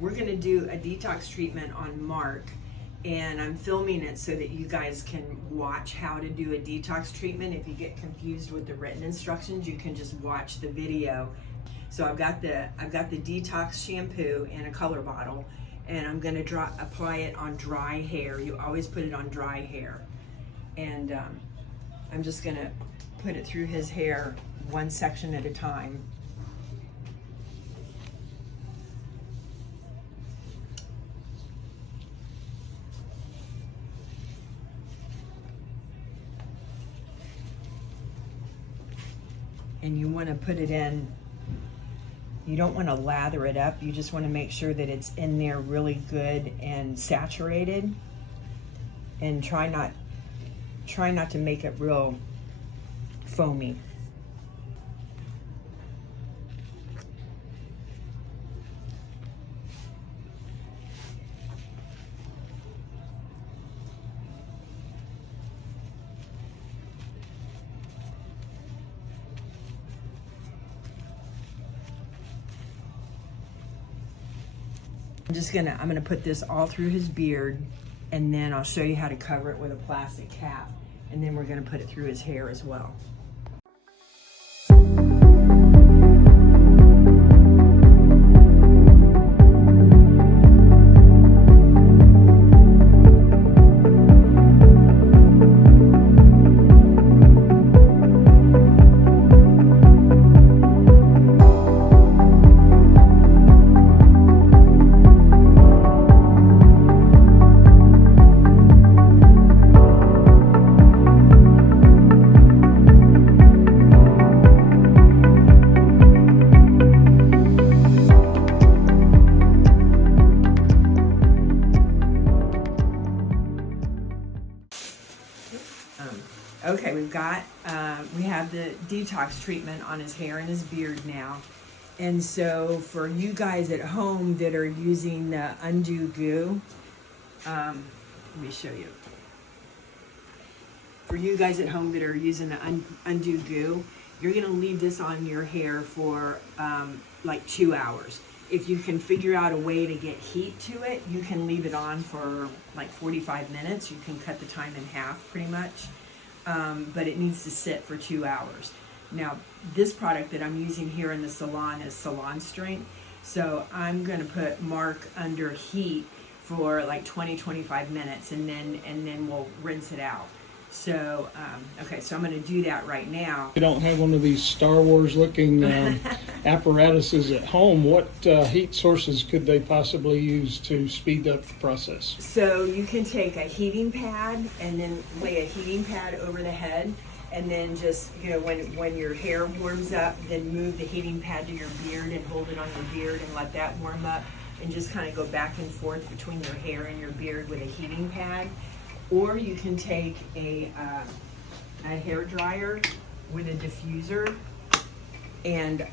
we're gonna do a detox treatment on Mark, and I'm filming it so that you guys can watch how to do a detox treatment. If you get confused with the written instructions, you can just watch the video. So I've got the detox shampoo in a color bottle, and I'm gonna apply it on dry hair. You always put it on dry hair. And I'm just gonna put it through his hair one section at a time. And you want to put it in, you don't want to lather it up, you just want to make sure that it's in there really good and saturated, and try not to make it real foamy. I'm gonna put this all through his beard, and then I'll show you how to cover it with a plastic cap, and then we're gonna put it through his hair as well. Okay, we have the detox treatment on his hair and his beard now. And so for you guys at home that are using the Undo Goo, let me show you. For you guys at home that are using the Undo Goo, you're gonna leave this on your hair for like 2 hours. If you can figure out a way to get heat to it, you can leave it on for like 45 minutes. You can cut the time in half pretty much. But it needs to sit for 2 hours. Now, this product that I'm using here in the salon is salon strength. So I'm gonna put Mark under heat for like 20-25 minutes, and then we'll rinse it out. So, okay, so I'm gonna do that right now. You don't have one of these Star Wars looking apparatuses at home. What heat sources could they possibly use to speed up the process? So you can take a heating pad and then lay a heating pad over the head, and then just, you know, when your hair warms up, then move the heating pad to your beard and hold it on your beard and let that warm up, and just kind of go back and forth between your hair and your beard with a heating pad. Or you can take a hair dryer with a diffuser and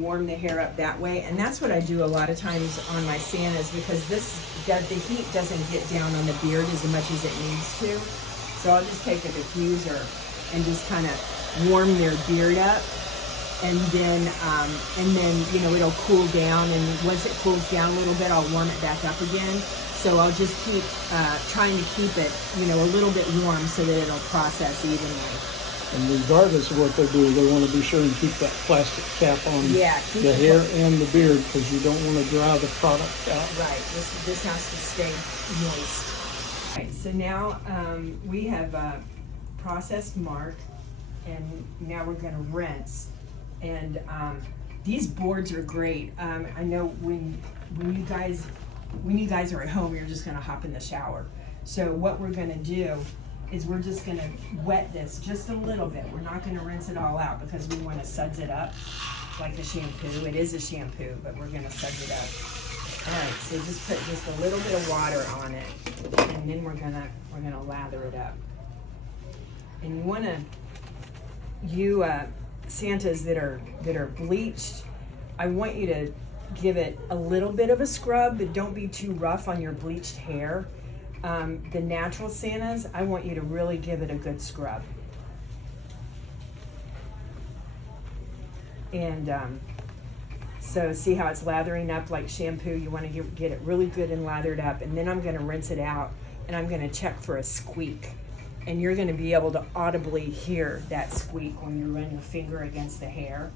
warm the hair up that way. And that's what I do a lot of times on my Santas, because the heat doesn't get down on the beard as much as it needs to. So I'll just take a diffuser and just kind of warm their beard up, and then you know, it'll cool down, and once it cools down a little bit, I'll warm it back up again. So I'll just keep trying to keep it, you know, a little bit warm so that it'll process evenly. And regardless of what they do, they want to be sure and keep that plastic cap on the hair and the beard, because you don't want to dry the product out. Right, this has to stay moist. Right, so now we have processed Mark, and now we're going to rinse. And these boards are great. I know when you guys are at home, you're just gonna hop in the shower. So what we're gonna do is we're just gonna wet this just a little bit. We're not gonna rinse it all out because we wanna suds it up like a shampoo. It is a shampoo, but we're gonna suds it up. All right, so just put just a little bit of water on it, and then we're gonna lather it up. And you Santas that are bleached, I want you to give it a little bit of a scrub, but don't be too rough on your bleached hair. The natural Santas, I want you to really give it a good scrub. And So see how it's lathering up like shampoo? You want to get it really good and lathered up, and then I'm going to rinse it out, and I'm going to check for a squeak. And you're going to be able to audibly hear that squeak when you run your finger against the hair.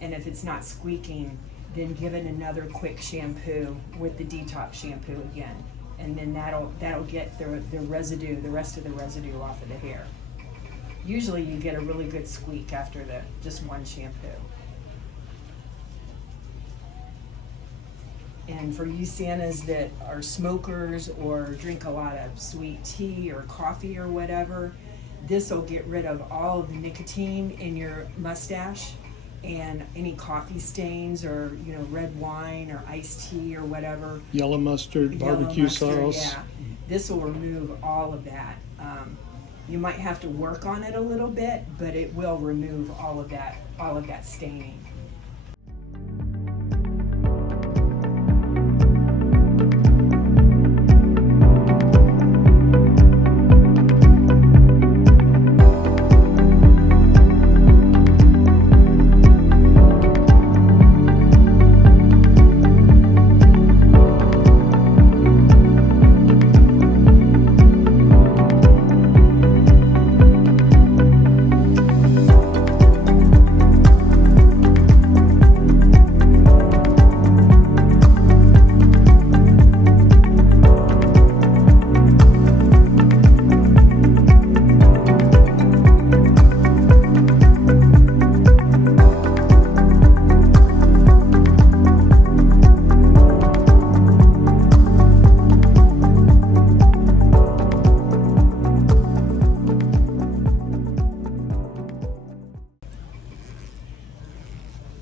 And if it's not squeaking, then give it another quick shampoo with the Detox shampoo again. And then that'll get the residue, the rest of the residue off of the hair. Usually you get a really good squeak after just one shampoo. And for you Santas that are smokers or drink a lot of sweet tea or coffee or whatever, this will get rid of all of the nicotine in your mustache and any coffee stains or red wine or iced tea or whatever. Yellow mustard, barbecue sauce. Yeah, this will remove all of that. You might have to work on it a little bit, but it will remove all of that staining.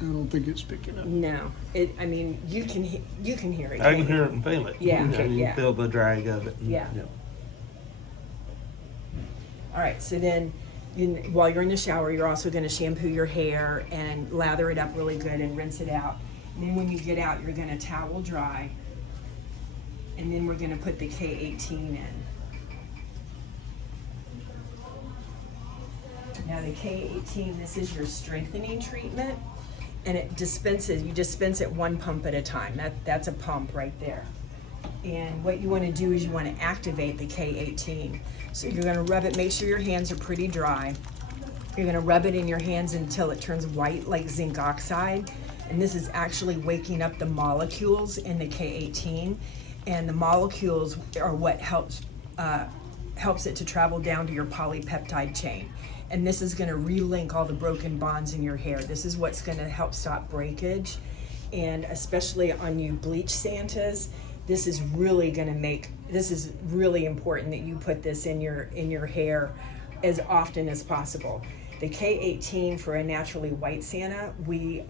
I don't think it's picking up. No, I mean you can hear it. I can hear it and feel it. Yeah, You can yeah. feel the drag of it. Yeah. All right, so then while you're in the shower, you're also going to shampoo your hair and lather it up really good and rinse it out. And then when you get out, you're going to towel dry, and then we're going to put the K18 in. Now the K18, this is your strengthening treatment, and you dispense it one pump at a time. That's a pump right there. And what you want to do is you want to activate the K18. So you're going to rub it, make sure your hands are pretty dry. You're going to rub it in your hands until it turns white like zinc oxide. And this is actually waking up the molecules in the K18. And the molecules are what helps it to travel down to your polypeptide chain. And this is going to relink all the broken bonds in your hair. This is what's going to help stop breakage. And especially on you bleach Santas, this is really important that you put this in your hair as often as possible. The K18 for a naturally white Santa, we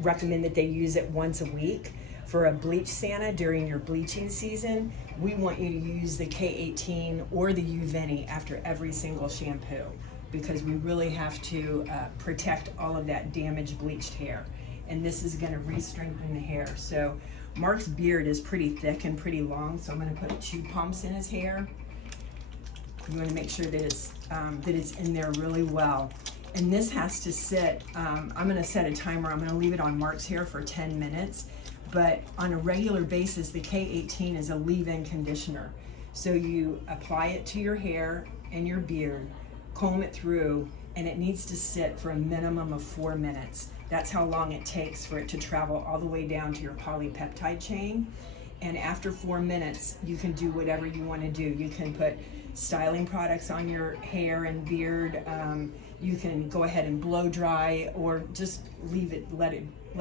recommend that they use it once a week. For a bleach Santa during your bleaching season, we want you to use the K18 or the U-Veni after every single shampoo, because we really have to protect all of that damaged bleached hair. And this is going to re-strengthen the hair. So Mark's beard is pretty thick and pretty long, so I'm going to put 2 pumps in his hair. You want to make sure that it's in there really well. And this has to sit, I'm going to set a timer. I'm going to leave it on Mark's hair for 10 minutes. But on a regular basis, the K18 is a leave-in conditioner. So you apply it to your hair and your beard, comb it through, and it needs to sit for a minimum of 4 minutes. That's how long it takes for it to travel all the way down to your polypeptide chain. And after 4 minutes, you can do whatever you want to do. You can put styling products on your hair and beard. You can go ahead and blow dry, or just leave it, let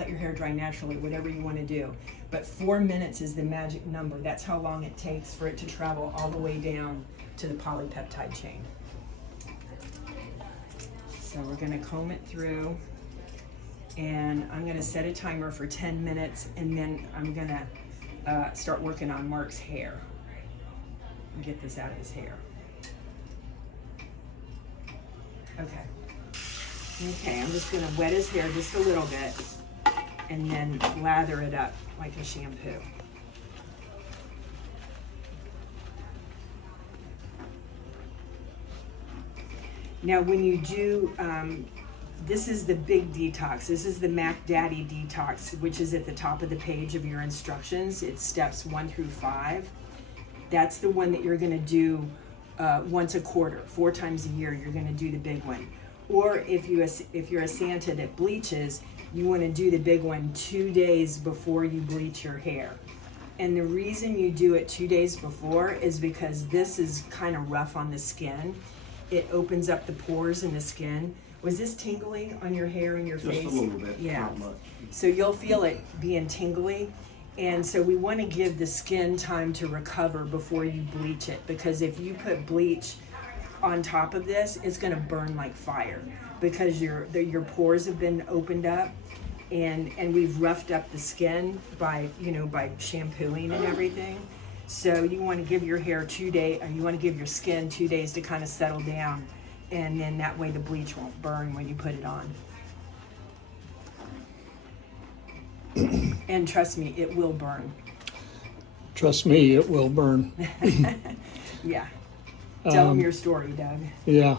your hair dry naturally, whatever you want to do. But 4 minutes is the magic number. That's how long it takes for it to travel all the way down to the polypeptide chain. So we're going to comb it through, and I'm going to set a timer for 10 minutes, and then I'm going to start working on Mark's hair and get this out of his hair. Okay, I'm just going to wet his hair just a little bit and then lather it up like a shampoo. Now when you do this is the big detox. This is the Mac Daddy detox, which is at the top of the page of your instructions. It's steps 1 through 5. That's the one that you're going to do once a quarter, 4 times a year. You're going to do the big one. Or if you're a Santa that bleaches, you want to do the big one 2 days before you bleach your hair. And the reason you do it 2 days before is because this is kind of rough on the skin. It opens up the pores in the skin. Was this tingling on your hair and your face? Just a little bit, Yeah. not much. So you'll feel it being tingly. And so we want to give the skin time to recover before you bleach it, because if you put bleach on top of this, it's going to burn like fire, because your pores have been opened up, and we've roughed up the skin by shampooing and everything. So you want to give your hair 2 days, or you want to give your skin 2 days to kind of settle down, and then that way the bleach won't burn when you put it on. And trust me, it will burn. Trust me, it will burn. Yeah. Tell them your story, Doug. Yeah,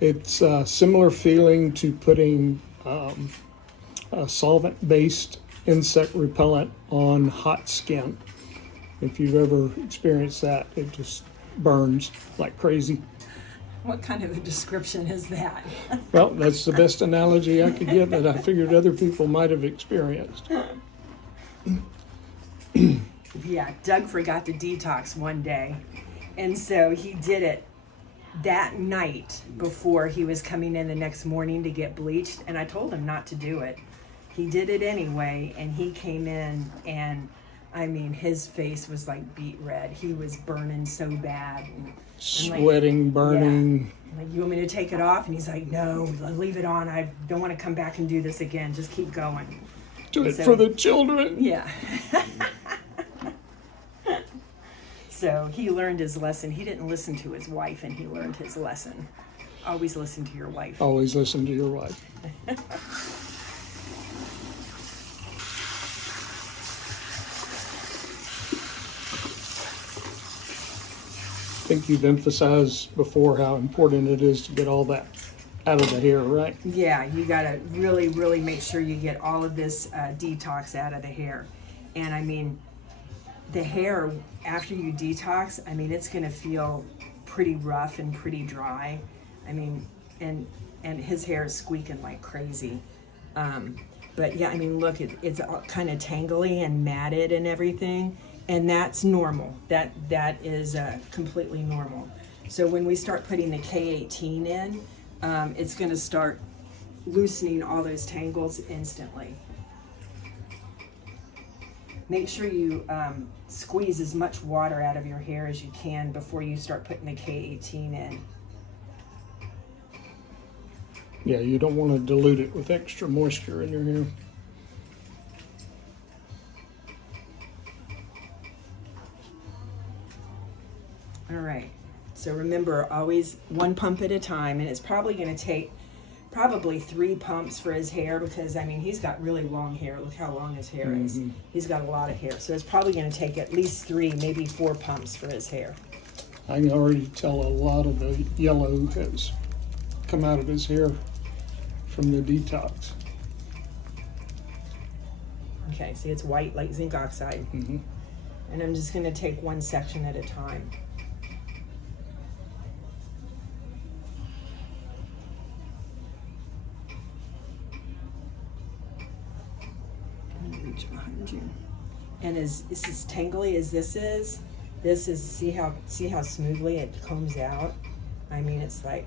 it's a similar feeling to putting a solvent-based insect repellent on hot skin. If you've ever experienced that, it just burns like crazy. What kind of a description is that? Well, that's the best analogy I could give that I figured other people might have experienced. Yeah, Doug forgot to detox one day, and so he did it that night before he was coming in the next morning to get bleached, and I told him not to do it. He did it anyway, and he came in, and I mean, his face was like beet red. He was burning so bad. And Sweating, burning. Yeah. Like, you want me to take it off? And he's like, no, leave it on. I don't want to come back and do this again. Just keep going. Do it So- for the children. Yeah. So he learned his lesson. He didn't listen to his wife, and he learned his lesson. Always listen to your wife. Always listen to your wife. I think you've emphasized before how important it is to get all that out of the hair, right? Yeah, you gotta really, really make sure you get all of this detox out of the hair. And I mean, the hair, after you detox, I mean, it's gonna feel pretty rough and pretty dry. I mean, and his hair is squeaking like crazy. But yeah, I mean, look, it's all kind of tangly and matted and everything. And that's normal. That is completely normal. So when we start putting the K18 in, it's going to start loosening all those tangles instantly. Make sure you squeeze as much water out of your hair as you can before you start putting the K18 in. Yeah, you don't want to dilute it with extra moisture in your hair. All right, so remember, always one pump at a time, and it's probably going to take probably 3 pumps for his hair, because I mean, he's got really long hair. Look how long his hair is. He's got a lot of hair, so it's probably going to take at least 3, maybe 4 pumps for his hair. I can already tell a lot of the yellow has come out of his hair from the detox. Okay, see, it's white like zinc oxide. Mhm. And I'm just going to take one section at a time. Reach behind you. And as tangly as this is, see how smoothly it combs out. I mean, it's like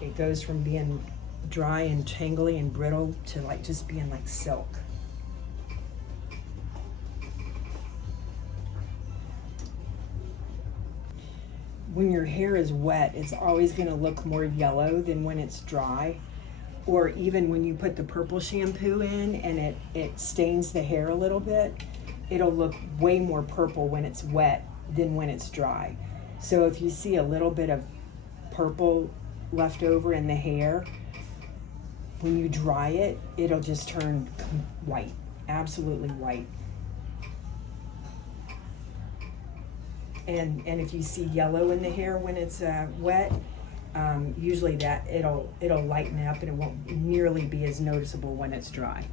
it goes from being dry and tangly and brittle to like just being like silk. When your hair is wet, it's always going to look more yellow than when it's dry. Or even when you put the purple shampoo in and it stains the hair a little bit, it'll look way more purple when it's wet than when it's dry. So if you see a little bit of purple left over in the hair, when you dry it, it'll just turn white, absolutely white. And if you see yellow in the hair when it's wet, usually that it'll lighten up and it won't nearly be as noticeable when it's dry.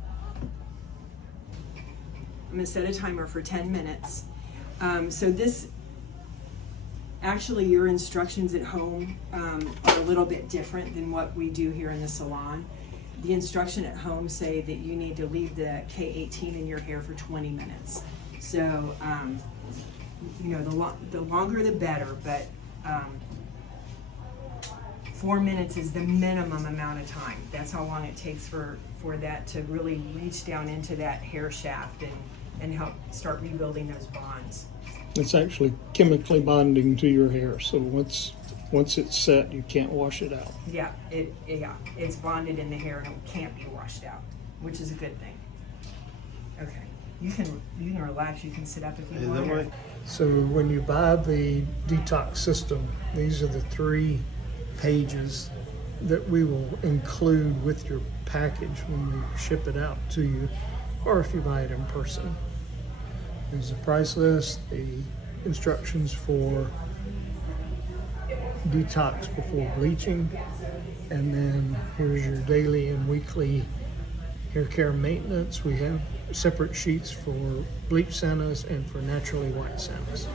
I'm gonna set a timer for 10 minutes. So this, actually your instructions at home are a little bit different than what we do here in the salon. The instruction at home say that you need to leave the K18 in your hair for 20 minutes. So, you know, the longer the better, but 4 minutes is the minimum amount of time. That's how long it takes for that to really reach down into that hair shaft and help start rebuilding those bonds. It's actually chemically bonding to your hair, so once it's set, you can't wash it out. Yeah, it's bonded in the hair and it can't be washed out, which is a good thing. Okay, you can relax. You can sit up if you want. So when you buy the Detox system, these are the 3 pages that we will include with your package when we ship it out to you, or if you buy it in person. There's a price list, the instructions for detox before bleaching, and then here's your daily and weekly hair care maintenance. We have separate sheets for bleach Santas and for naturally white Santas.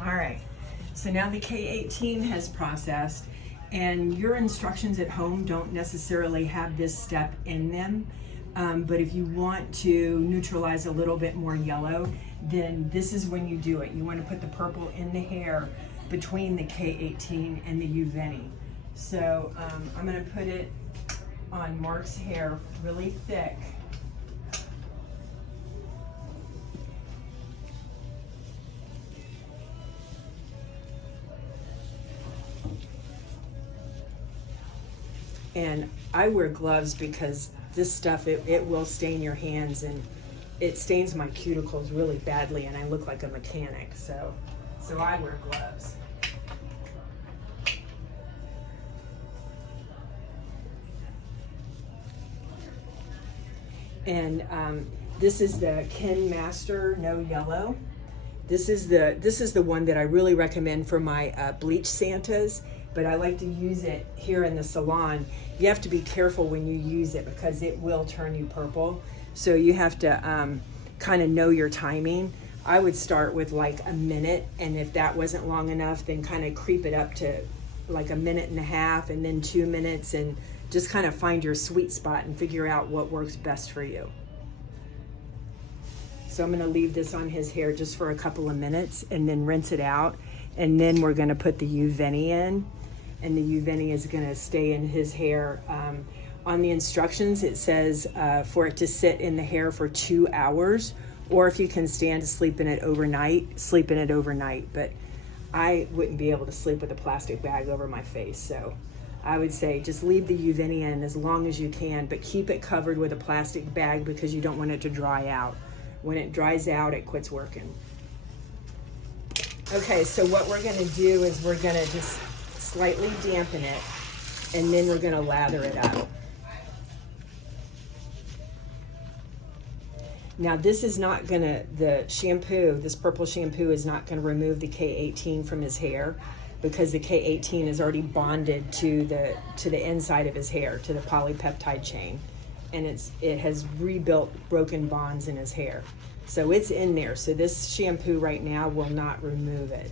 All right, so now the K18 has processed, and your instructions at home don't necessarily have this step in them. But if you want to neutralize a little bit more yellow, then this is when you do it. You want to put the purple in the hair between the K18 and the Uveni. So I'm going to put it on Mark's hair really thick. And I wear gloves because this stuff, it will stain your hands, and it stains my cuticles really badly, and I look like a mechanic, so I wear gloves. And this is the Ken Master No Yellow. This is the one that I really recommend for my bleach Santas, but I like to use it here in the salon. You have to be careful when you use it because it will turn you purple. So you have to kind of know your timing. I would start with like a minute, and if that wasn't long enough, then kind of creep it up to like a minute and a half, and then 2 minutes, and just kind of find your sweet spot and figure out what works best for you. So I'm gonna leave this on his hair just for a couple of minutes and then rinse it out. And then we're gonna put the Uveni in, and the Uveni is gonna stay in his hair. On the instructions, it says for it to sit in the hair for 2 hours, or if you can stand to sleep in it overnight, sleep in it overnight. But I wouldn't be able to sleep with a plastic bag over my face. So I would say just leave the Uveni in as long as you can, but keep it covered with a plastic bag because you don't want it to dry out. When it dries out, it quits working. Okay, so what we're gonna do is we're gonna just slightly dampen it, and then we're gonna lather it up. Now this is not gonna, the shampoo, this purple shampoo is not gonna remove the K18 from his hair, because the K18 is already bonded to the inside of his hair, to the polypeptide chain. And it has rebuilt broken bonds in his hair. So it's in there. So this shampoo right now will not remove it.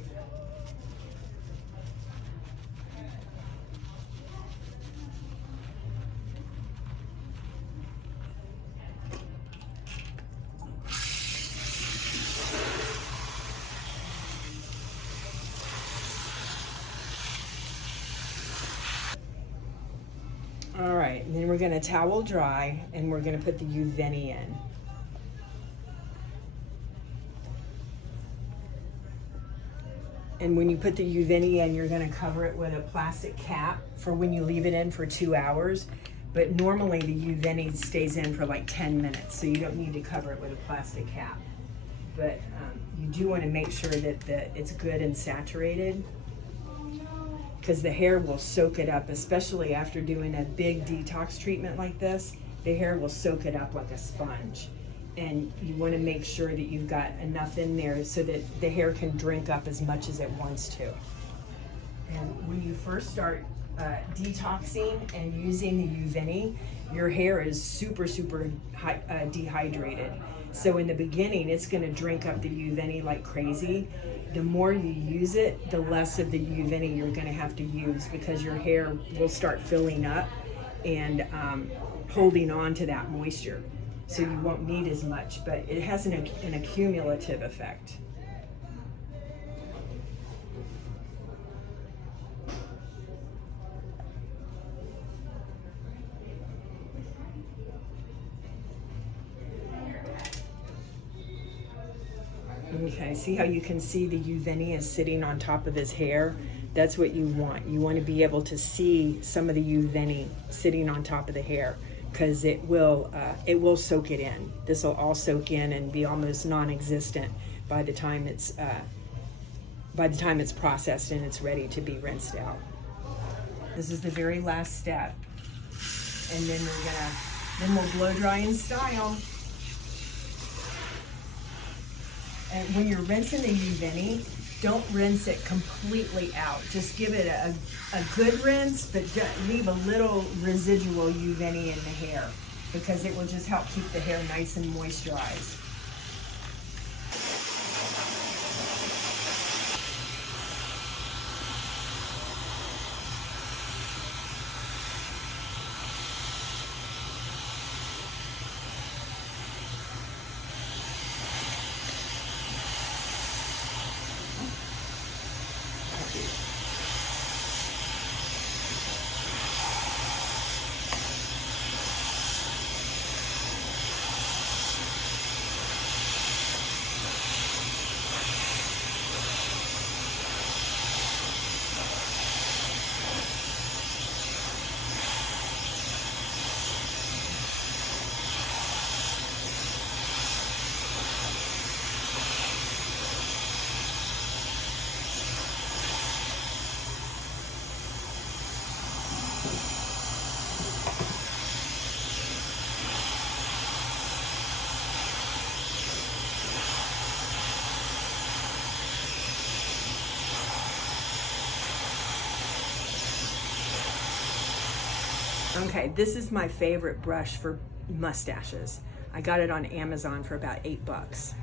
All right, and then we're gonna towel dry, and we're gonna put the Uveni in. And when you put the Uveni in, you're gonna cover it with a plastic cap for when you leave it in for 2 hours. But normally the Uveni stays in for like 10 minutes, so you don't need to cover it with a plastic cap. But you do wanna make sure that it's good and saturated, because the hair will soak it up, especially after doing a big detox treatment like this. The hair will soak it up like a sponge. And you want to make sure that you've got enough in there so that the hair can drink up as much as it wants to. And when you first start detoxing and using the Uveni, your hair is super dehydrated. So in the beginning, it's going to drink up the Uveni like crazy. The more you use it, the less of the Uveni you're going to have to use, because your hair will start filling up and holding on to that moisture. So you won't need as much, but it has an accumulative effect. Okay, see how you can see the Uveni is sitting on top of his hair? That's what you want. You want to be able to see some of the Uveni sitting on top of the hair, because it will soak it in. This will all soak in and be almost non-existent by the time it's processed and it's ready to be rinsed out. This is the very last step, and then we'll blow dry in style. And when you're rinsing the Uveni, don't rinse it completely out. Just give it a good rinse, but leave a little residual Uveni in the hair, because it will just help keep the hair nice and moisturized. Okay, this is my favorite brush for mustaches. I got it on Amazon for about $8.